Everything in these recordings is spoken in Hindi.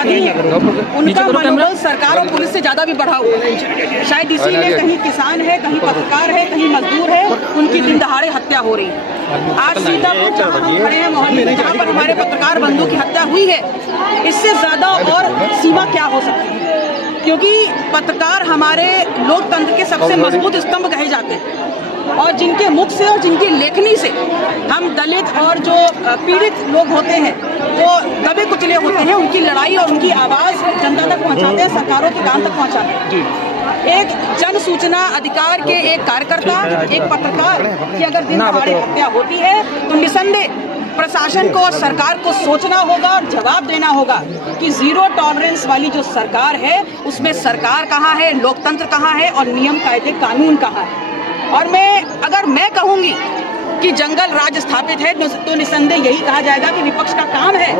अपराधी हैं उनका मनोबल सरकार और पुलिस से ज्यादा भी बढ़ा हुआ है। शायद इसीलिए कहीं किसान है, कहीं पत्रकार है, कहीं मजदूर है, उनकी दिन दहाड़े हत्या हो रही है। आज सीतापुर जहाँ हम खड़े हैं मोहल्ले में, जहाँ पर हमारे पत्रकार बंधु की हत्या हुई है, इससे ज्यादा और सीमा क्या हो सकती है? क्योंकि पत्रकार हमारे लोकतंत्र के सबसे मजबूत स्तंभ कहे जाते हैं और जिनके मुख से और जिनकी लेखनी से हम दलित और जो पीड़ित लोग होते हैं, वो दबे कुचले होते हैं, उनकी लड़ाई और उनकी आवाज जनता तक पहुंचाते हैं, सरकारों के कान तक पहुंचाते हैं। एक जन सूचना अधिकार के एक कार्यकर्ता, एक पत्रकार की अगर दिन दहाड़े हत्या होती है तो निसंदेह प्रशासन को और सरकार को सोचना होगा और जवाब देना होगा कि जीरो टॉलरेंस वाली जो सरकार है उसमें सरकार कहाँ है, लोकतंत्र कहाँ है और नियम कायदे कानून कहाँ है। और अगर मैं कहूंगी कि जंगल राज स्थापित है तो निसंदेह यही कहा जाएगा कि विपक्ष का काम है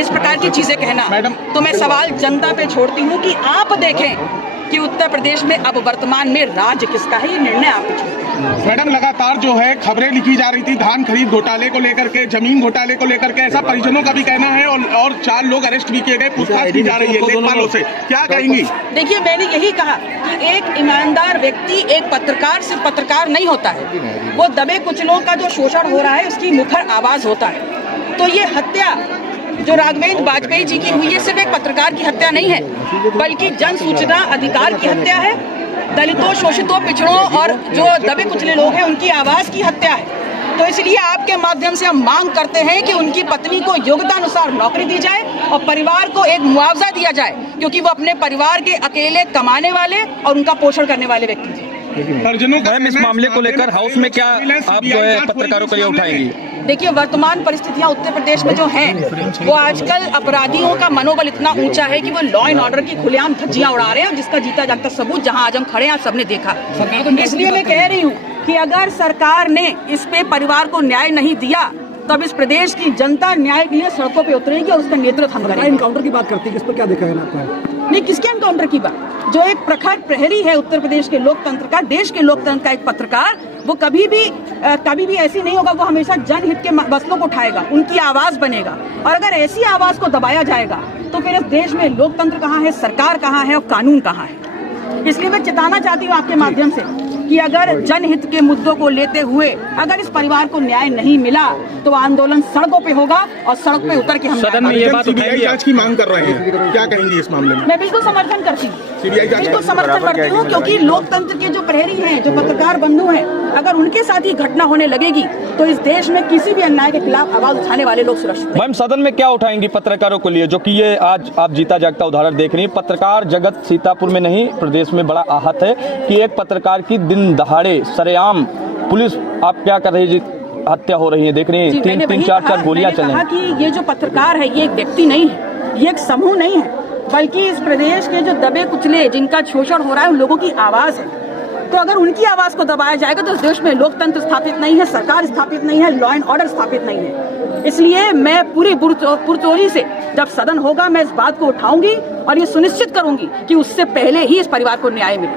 इस प्रकार की चीजें कहना। तो मैं सवाल जनता पे छोड़ती हूँ कि आप देखें कि उत्तर प्रदेश में अब वर्तमान में राज्य किसका है, ये निर्णय आप छोड़ते हैं। मैडम, लगातार जो है खबरें लिखी जा रही थी धान खरीद घोटाले को लेकर के, जमीन घोटाले को लेकर के, ऐसा परिजनों का भी कहना है और 4 लोग अरेस्ट भी किए गए, पूछताछ की जा रही है लेखपालों से, क्या कहेंगी? देखिए, मैंने यही कहा कि एक ईमानदार व्यक्ति, एक पत्रकार सिर्फ पत्रकार नहीं होता है, वो दबे कुचलों का जो शोषण हो रहा है उसकी मुखर आवाज होता है। तो ये हत्या जो राघवेंद्र वाजपेयी जी की हुई है सिर्फ एक पत्रकार की हत्या नहीं है, बल्कि जन सूचना अधिकार की हत्या है, दलितों, शोषितों, पिछड़ों और जो दबे कुचले लोग हैं उनकी आवाज की हत्या है। तो इसलिए आपके माध्यम से हम मांग करते हैं कि उनकी पत्नी को योग्यता अनुसार नौकरी दी जाए और परिवार को एक मुआवजा दिया जाए, क्योंकि वो अपने परिवार के अकेले कमाने वाले और उनका पोषण करने वाले व्यक्ति थे। मैम, इस मामले को लेकर हाउस में क्या आप जो है पत्रकारों के लिए उठाएंगी? देखिए, वर्तमान परिस्थितियां उत्तर प्रदेश में जो हैं, वो आजकल अपराधियों का मनोबल इतना ऊंचा है कि वो लॉ एंड ऑर्डर की खुलेआम धज्जियां उड़ा रहे हैं, जिसका जीता जागता सबूत जहां आज हम खड़े हैं सबने देखा। इसलिए मैं कह रही हूँ कि अगर सरकार ने इस पे परिवार को न्याय नहीं दिया तब इस प्रदेश की जनता न्याय के लिए सड़कों पे उतरेगी और उसका नेतृत्व हम करेंगे। एनकाउंटर की बात करती है, किस पर क्या देखा है आपका? नहीं, किसके एनकाउंटर की बात? जो एक प्रखर प्रहरी है उत्तर प्रदेश के लोकतंत्र का, देश के लोकतंत्र का एक पत्रकार, वो कभी भी ऐसी नहीं होगा, वो हमेशा जनहित के मसलों को उठाएगा, उनकी आवाज बनेगा। और अगर ऐसी आवाज को दबाया जाएगा तो फिर इस देश में लोकतंत्र कहाँ है, सरकार कहाँ है और कानून कहाँ है। इसलिए मैं चेताना चाहती हूँ आपके माध्यम से कि अगर जनहित के मुद्दों को लेते हुए अगर इस परिवार को न्याय नहीं मिला तो आंदोलन सड़कों पे होगा और सड़क पे उतर के हम सदन में ये बात सीबीआई जांच की मांग कर रहे हैं, क्या कहेंगी इस मामले में? मैं बिल्कुल समर्थन करती हूँ, बिल्कुल समर्थन करती हूँ, क्योंकि लोकतंत्र के जो प्रहरी हैं, जो पत्रकार बंधु हैं, अगर उनके साथ ही घटना होने लगेगी तो इस देश में किसी भी अन्याय के खिलाफ आवाज उठाने वाले लोग सुरक्षित। मैम, सदन में क्या उठाएंगी पत्रकारों को लिए, जो कि ये आज आप जीता जागता उदाहरण देख रही है? पत्रकार जगत सीतापुर में नहीं प्रदेश में बड़ा आहत है कि एक पत्रकार की दिन दहाड़े सरेआम पुलिस आप क्या कर रही है, हत्या हो रही है, देख रही है, 3-3, 4-4 गोलियां चल रही हैं। कि ये जो पत्रकार है ये एक व्यक्ति नहीं है, ये एक समूह नहीं है, बल्कि इस प्रदेश के जो दबे कुचले जिनका शोषण हो रहा है उन लोगों की आवाज है। तो अगर उनकी आवाज को दबाया जाएगा तो इस देश में लोकतंत्र स्थापित नहीं है, सरकार स्थापित नहीं है, लॉ एंड ऑर्डर स्थापित नहीं है। इसलिए मैं पूरी पुरजोरी से जब सदन होगा मैं इस बात को उठाऊंगी और ये सुनिश्चित करूंगी कि उससे पहले ही इस परिवार को न्याय मिले।